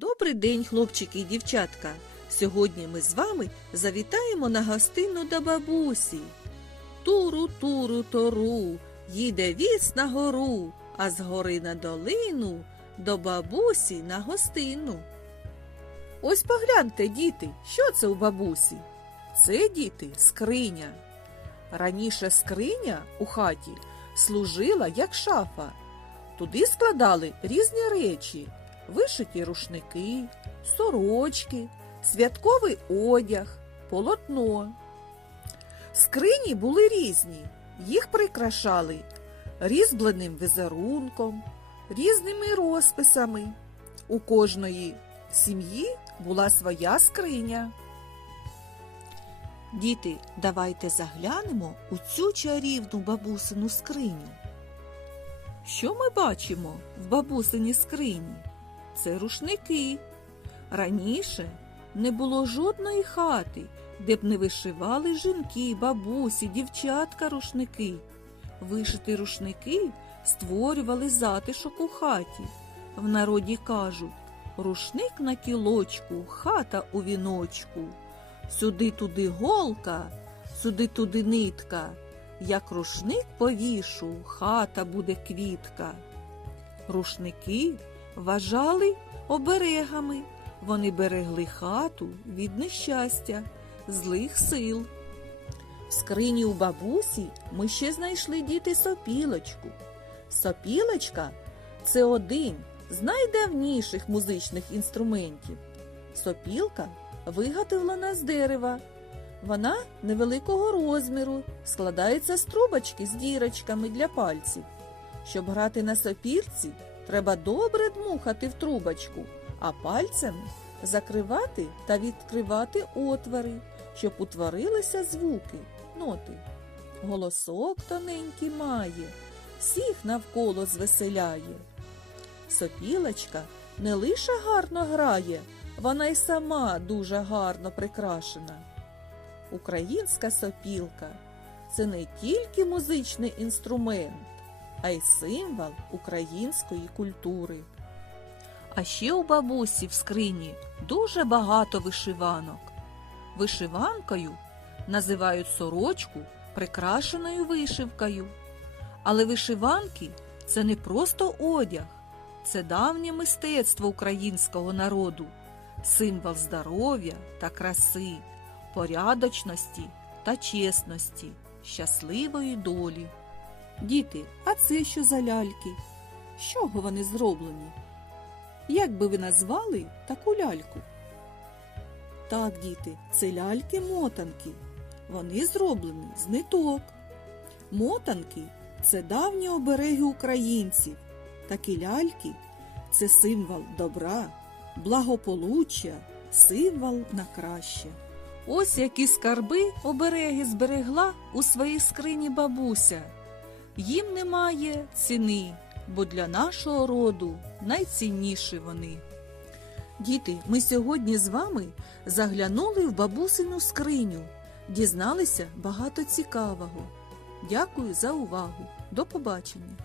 Добрий день, хлопчики і дівчатка. Сьогодні ми з вами завітаємо на гостину до бабусі. Туру, туру, тору, їде віз на гору, а з гори на долину до бабусі на гостину. Ось погляньте, діти, що це у бабусі? Це, діти, скриня. Раніше скриня у хаті служила як шафа. Туди складали різні речі вишиті рушники, сорочки, святковий одяг, полотно. Скрині були різні, їх прикрашали різьбленим візерунком, різними розписами. У кожної сім'ї була своя скриня. Діти, давайте заглянемо у цю чарівну бабусину скриню. Що ми бачимо в бабусиній скрині? Це рушники. Раніше не було жодної хати, де б не вишивали жінки, бабусі, дівчатка рушники. Вишиті рушники створювали затишок у хаті. В народі кажуть рушник на кілочку, хата у віночку. Сюди туди голка, сюди туди нитка. Як рушник повішу, хата буде квітка. Рушники вважали оберегами. Вони берегли хату від нещастя, злих сил. В скрині у бабусі ми ще знайшли діти сопілочку. Сопілочка це один з найдавніших музичних інструментів. Сопілка виготовлена з дерева. Вона невеликого розміру, складається з трубочки з дірочками для пальців. Щоб грати на сопілці, треба добре дмухати в трубочку, а пальцями закривати та відкривати отвори, щоб утворилися звуки, ноти. Голосок тоненький має, всіх навколо звеселяє. Сопілочка не лише гарно грає, вона й сама дуже гарно прикрашена. Українська сопілка це не тільки музичний інструмент, а й символ української культури. А ще у бабусі в скрині дуже багато вишиванок. Вишиванкою називають сорочку, прикрашеною вишивкою. Але вишиванки це не просто одяг, це давнє мистецтво українського народу, символ здоров'я та краси, порядочності та чесності, щасливої долі. Діти, а це що за ляльки? З чого вони зроблені? Як би ви назвали таку ляльку? Так, діти, це ляльки-мотанки. Вони зроблені з ниток. Мотанки це давні обереги українців. Такі ляльки це символ добра, благополуччя, символ на краще. Ось які скарби обереги зберегла у своїй скрині бабуся. Їм немає ціни, бо для нашого роду найцінніші вони. Діти, ми сьогодні з вами заглянули в бабусину скриню, дізналися багато цікавого. Дякую за увагу. До побачення!